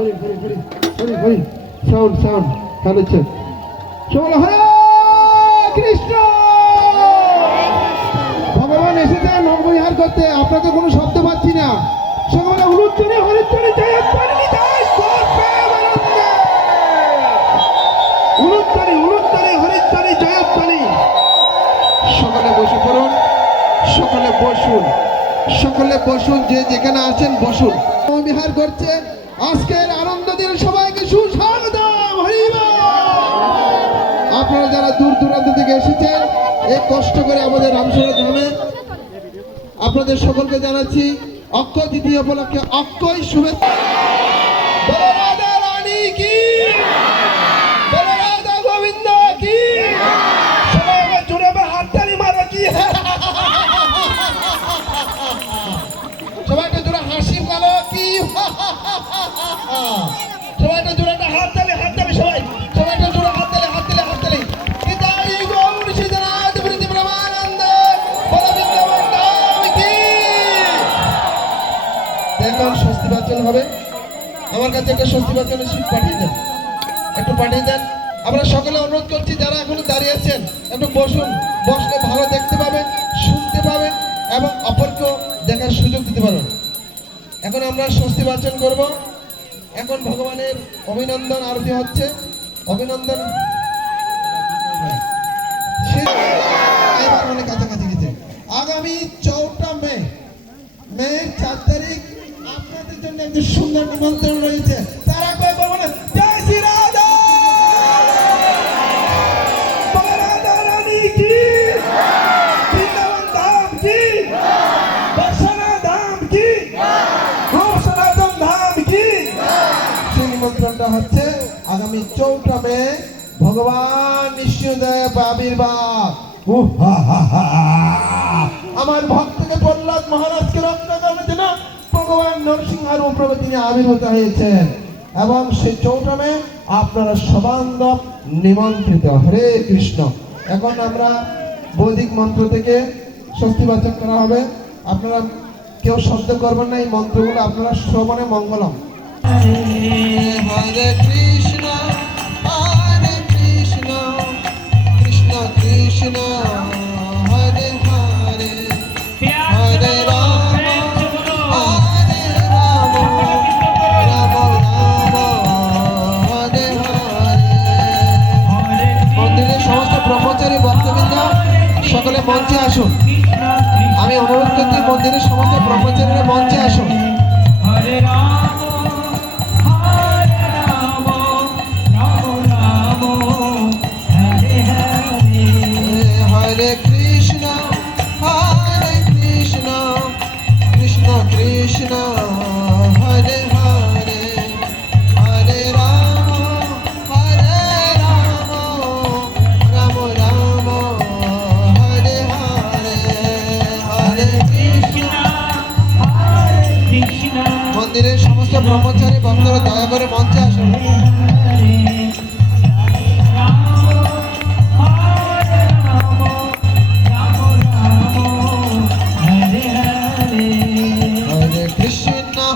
Hari Hari Hari Hari Hari sound sound কানেছে চলো হরে কৃষ্ণ। ভগবান এসেছে নববিহার করতে, আপনাকে কোনো শব্দ পাচ্ছি না। সকলে উলুধ্বনি হরিধ্বনি জয়ধ্বনি নিতাই গৌর প্রেমানন্দে। উলুধ্বনি উলুধ্বনি হরিধ্বনি জয়ধ্বনি। সকলে বসে পড়ুন, সকলে বসুন, সকলে বসুন, যে যেখানে আছেন বসুন। বিহার করছে আজকের আনন্দ দিন, সবাইকে সুস্বাগতম। হরি বল। আপনারা যারা দূর দূরান্ত থেকে এসেছেন এই কষ্ট করে আমাদের রামসরা ধামে, আপনাদের সকলকে জানাচ্ছি অক্ষয় তৃতীয়া উপলক্ষে অক্ষয় শুভেচ্ছা। রাধা রানী কি, রাধা গোবিন্দ কি। সবাই জোরে হাততালি মারো কি। সবাইটা জোরে হাসি মারো কি। সবাইটা জোরে একটা হাততালি হাততালি। সবাই সবাইটা জোরে হাততালি হাততালি হাততালি। নিতাই গৌর শ্রীনাথ প্রীতি প্রেমানন্দে বলো বৃন্দাবন ধাম কি। এখন স্বস্তি বাচন হবে। আমার কাছে একটা স্বস্তি বাচনের শীট পাঠিয়ে দেন, একটু পাঠিয়ে দেন। আমরা সকলে অনুরোধ করছি যারা এখনো দাঁড়িয়ে আছেন একটু বসুন, বসলে ভালো দেখতে পাবেন, শুনতে পাবেন এবং অপরকেও দেখার সুযোগ দিতে পারবেন। এখন আমরা স্বস্তি বাচন করব। এখন ভগবানের অভিনন্দন আরতি হচ্ছে। অভিনন্দন অনেক কাছাকাছি গেছে। আগামী 4 মে 4 তারিখ আপনাদের জন্য একটি সুন্দর নিমন্ত্রণ রয়েছে। তারা কই বলবো না জয় শ্রী রাধা। রাধা রানী কি, বৃন্দাবন ধাম কি, বর্ষানা ধাম কি, সনাতন ধাম কি। সেই নিমন্ত্রণটা হচ্ছে আগামী 4 মে ভগবান নৃসিংহদেব আবির্ভাব। আমার ভক্তকে প্রহ্লাদ মহারাজকে রক্ষা করার জন্য ভগবান নরসিংহের উপরে তিনি আবির্ভূত হয়েছেন এবং সেই 4 মে আপনারা সবান্ধব নিমন্ত্রিত। হরে কৃষ্ণ। এখন আমরা বৈদিক মন্ত্র থেকে স্বস্তি বাচন করা হবে। আপনারা কেউ শব্দ করবেন না, এই মন্ত্রগুলো আপনারা শ্রবণে মঙ্গলম। হরে কৃষ্ণ হরে কৃষ্ণ কৃষ্ণ কৃষ্ণ হরে হরে হরে রাম হরে রাম রাম রাম হরে হরে। মন্দিরের সমস্ত ব্রহ্মচারী ভক্তবৃন্দ সকলে মঞ্চে আসুন। আমি অনুরোধ করছি মন্দিরের সমস্ত ব্রহ্মচারীরা মঞ্চে আসুন। হরে রাম হরে কৃষ্ণ কৃষ্ণ কৃষ্ণ হরে হরে হরে রাম রাম রাম হরে হরে হরে কৃষ্ণ। মন্দিরের সমস্ত ব্রহ্মচারী ভক্তরা দয়া করে মঞ্চে আসুন। Krishna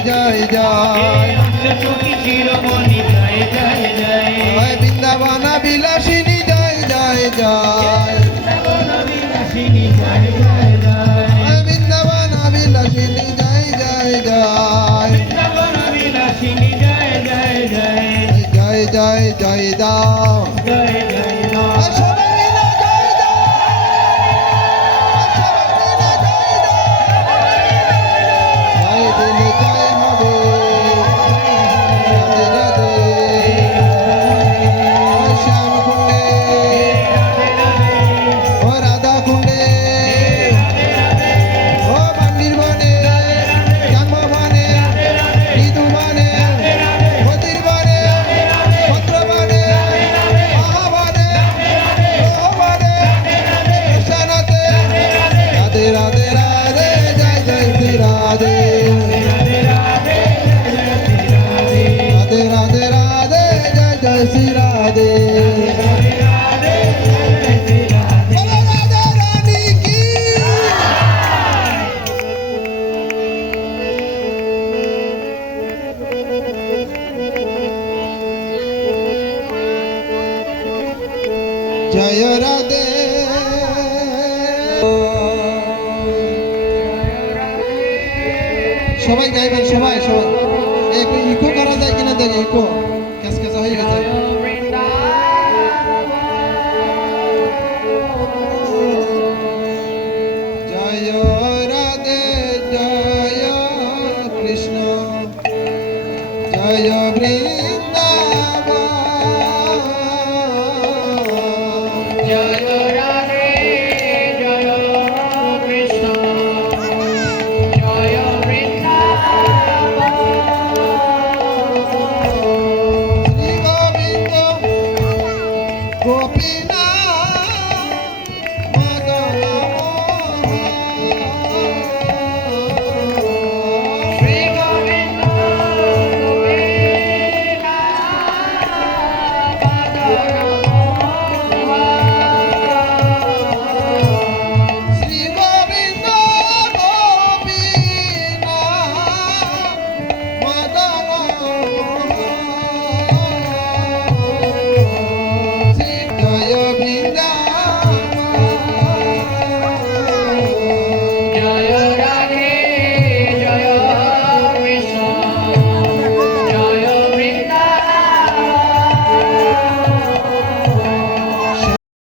জয় জয় জয় বৃন্দাবন বিলাসিনী জয় জয় জয় জয় বৃন্দাবন বিলাসিনী জয় জয় জয় জয় জয় জয় দাও সবাই মিলে জয় দাও সবাই মিলে জয় দাও জয় দিলে জয় হবে রাধে রাধে শ্যাম কুণ্ডে ও রাধা কুণ্ডে ও বান্ডির বনে জাম্ব বনে মৃদু বনে মতির বনে ভদ্র বনে মহাবনে লোহবনে শ্মশানতে রাধে রাধে রাধে জয় জয় শ্রী রাধে রাধে রাধে রাধে জয় জয় শ্রী রাধে বলো রাধা রানী কি জয় রাধে সবাই গাইবেন সবাই সবাই ইকো করা যায় কিনা দেখি ইকো ক্যাস ক্যাসা হয়ে গেছে জয় রাধে জয় কৃষ্ণ জয় বৃন্দাবন শ্রী গোবিন্দ গোপীনাথ